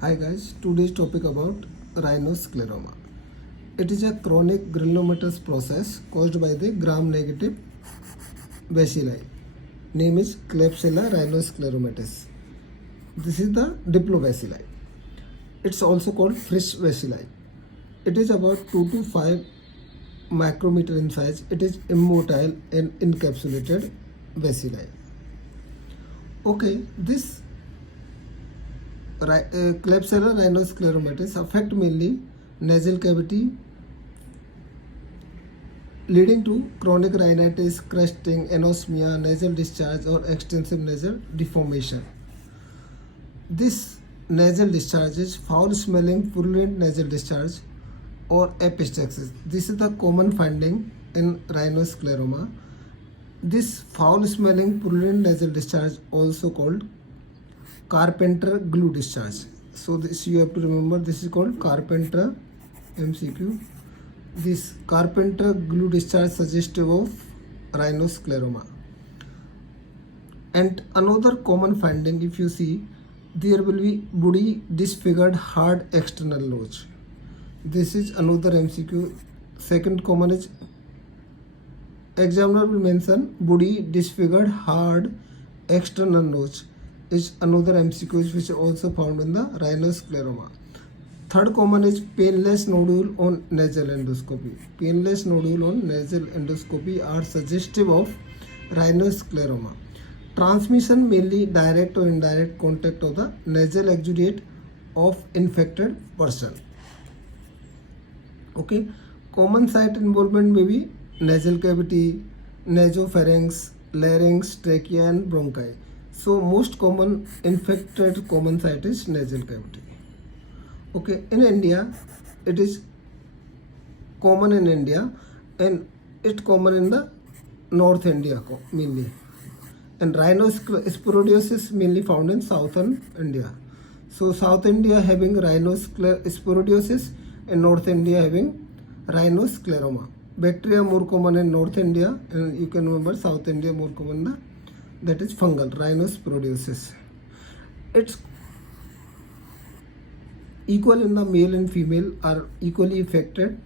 Hi guys, today's topic about rhinoscleroma. It is a chronic granulomatous process caused by the gram-negative bacilli. Name is Klebsiella rhinoscleromatis. This is the diplobacilli. It's also called Frisch bacilli. It is about 2 to 5 micrometer in size. It is immotile and encapsulated bacilli. Okay, this Klebsiella rhinoscleromatis affect mainly nasal cavity, leading to chronic rhinitis, crusting, anosmia, nasal discharge, or extensive nasal deformation. This nasal discharge is foul-smelling, purulent nasal discharge or epistaxis. This is the common finding in rhinoscleroma. This foul-smelling, purulent nasal discharge, also called Carpenter glue discharge. So this you have to remember. This is called Carpenter MCQ. This Carpenter glue discharge suggestive of rhinoscleroma. And another common finding, if you see, there will be body disfigured hard external notch. This is another MCQ. Second common is examiner will mention body disfigured hard external notch is another MCQ which is also found in the rhinoscleroma. Third common is painless nodule on nasal endoscopy. Painless nodule on nasal endoscopy are suggestive of rhinoscleroma. Transmission mainly direct or indirect contact of the nasal exudate of infected person. Okay, common site involvement may be nasal cavity, nasopharynx, larynx, trachea and bronchi. So most common infected common site is nasal cavity. Okay, in India, it is common in India and it's common in the North India mainly. And rhinosporidiosis mainly found in southern India. So South India having rhinosporidiosis and North India having rhinoscleroma. Bacteria more common in North India and you can remember South India more common the that is fungal rhinosporidiosis. It's equal in the male and female are equally affected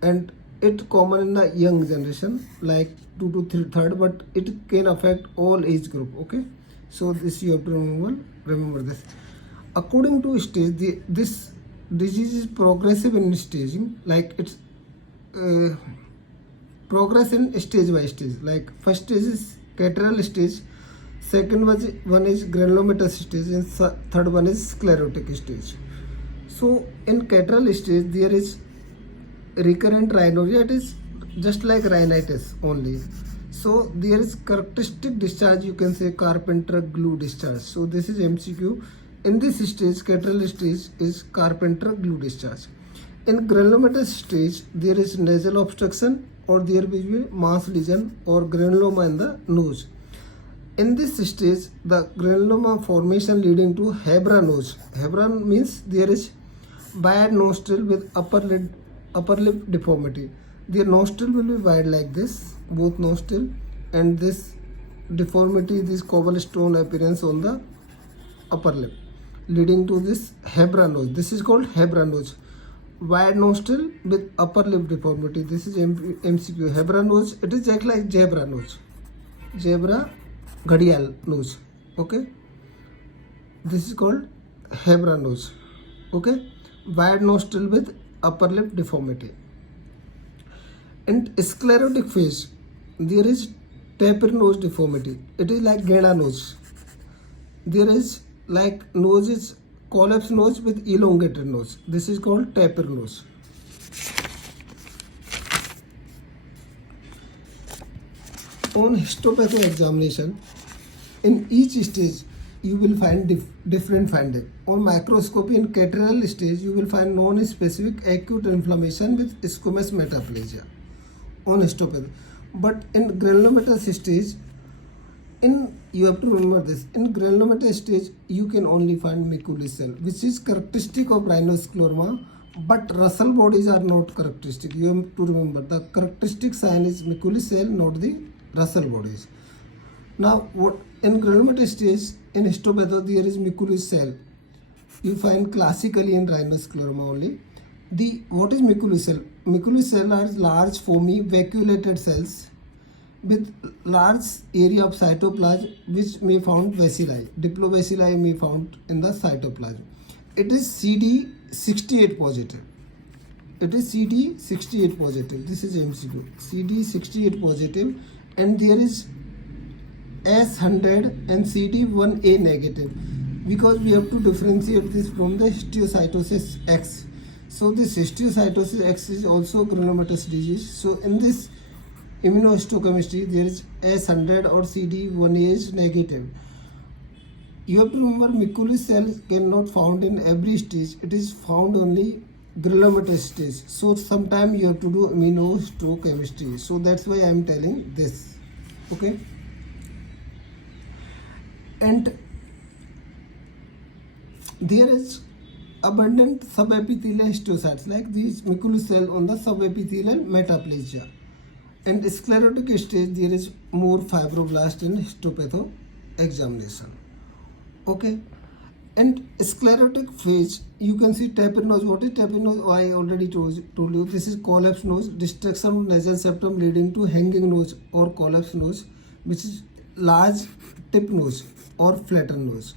and it's common in the young generation like 2 to 3 third, but it can affect all age group. Okay, so this you have to remember this. According to stage, this disease is progressive in staging, like it's progress in stage by stage. Like first stage is catarrhal stage, second one is granulomatous stage, and third one is sclerotic stage. So in catarrhal stage there is recurrent rhinorrhea. It is just like rhinitis only. So there is characteristic discharge, you can say Carpenter glue discharge. So this is MCQ. In this stage, catarrhal stage is Carpenter glue discharge. In granulomatous stage there is nasal obstruction or there will be mass lesion or granuloma in the nose. In this stage, the granuloma formation leading to Hebra nose. Hebra means there is bad nostril with upper lip deformity. The nostril will be wide like this, both nostril, and this deformity, this cobblestone appearance on the upper lip, leading to this Hebra nose. This is called Hebra nose. Wide nostril with upper lip deformity. This is MCQ. Hebra nose. It is just like zebra nose. Zebra Ghadial nose. Okay, this is called Hebra nose. Okay, wide nostril with upper lip deformity. In sclerotic phase there is taper nose deformity. It is like Geda nose. There is like nose is collapsed nose with elongated nose. This is called taper nose. On histopatho examination, in each stage you will find different finding. On microscopy in catarrhal stage you will find non-specific acute inflammation with squamous metaplasia on histopathy. But in granulomatous stage, you have to remember this, in granulomatous stage you can only find Mikulicz cell, which is characteristic of rhinoscleroma, but Russell bodies are not characteristic. You have to remember the characteristic sign is Mikulicz cell, not the Russell bodies. Now what in granulomatous stage in histopatho there is Mikulicz cell you find classically in rhinoscleroma only. The what is Mikulicz cell? Mikulicz cell are large foamy vacuolated cells with large area of cytoplasm which may found bacilli. Diplobacilli may found in the cytoplasm. It is CD68 positive. It is CD68 positive. This is MCQ. CD68 positive, and there is S100 and CD1A negative, because we have to differentiate this from the histiocytosis X. So this histiocytosis X is also granulomatous disease. So in this immunohistochemistry, there is S100 or CD1A is negative. You have to remember Mikulicz cell cannot found in every stage. It is found only granulomatous stage. So sometime you have to do immunohistochemistry. So that's why I am telling this. Okay. And there is abundant subepithelial histiocytes like these Mikulicz cell on the subepithelial metaplasia. And sclerotic stage, there is more fibroblast in histopatho examination. Okay. And sclerotic phase, you can see tapered nose. What is tapered nose? I already told you. This is collapsed nose, destruction of nasal septum leading to hanging nose or collapsed nose, which is large tip nose or flattened nose.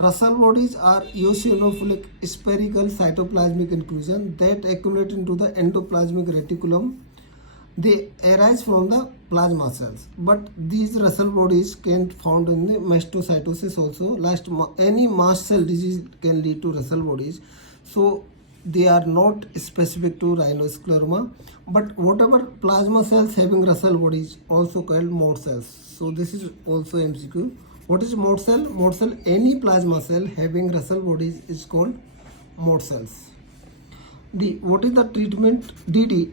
Russell bodies are eosinophilic spherical cytoplasmic inclusion that accumulate into the endoplasmic reticulum. They arise from the plasma cells, but these Russell bodies can found in the mastocytosis also. Any mast cell disease can lead to Russell bodies, so they are not specific to rhinoscleroma. But whatever plasma cells having Russell bodies also called Mott cells. So this is also MCQ. What is Mott cell? Mott cell, any plasma cell having Russell bodies is called Mott cells. What is the treatment? DD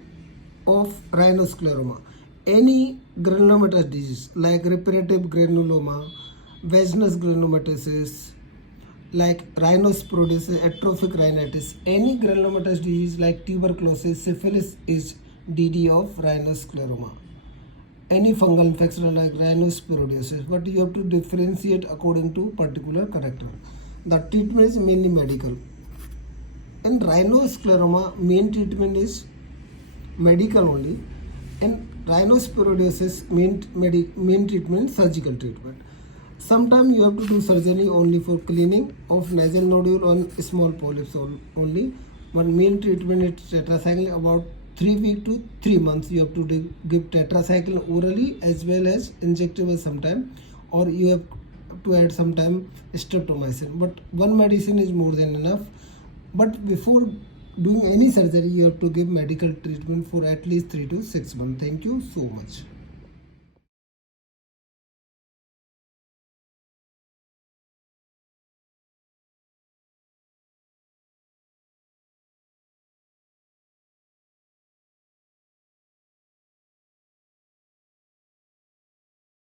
of rhinoscleroma. Any granulomatous disease like reparative granuloma, vaginous granulomatosis, like rhinosporidiosis, atrophic rhinitis, any granulomatous disease like tuberculosis, syphilis is DD of rhinoscleroma. Any fungal infection like rhinosporidiosis, but you have to differentiate according to particular character. The treatment is mainly medical. In rhinoscleroma, main treatment is medical only, and rhinosporidiosis main treatment surgical treatment. Sometimes you have to do surgery only for cleaning of nasal nodule on small polyps only, but main treatment is tetracycline. About 3 weeks to 3 months you have to give tetracycline orally as well as injectable sometime, or you have to add sometime streptomycin, but one medicine is more than enough. But before doing any surgery, you have to give medical treatment for at least 3 to 6 months. Thank you so much.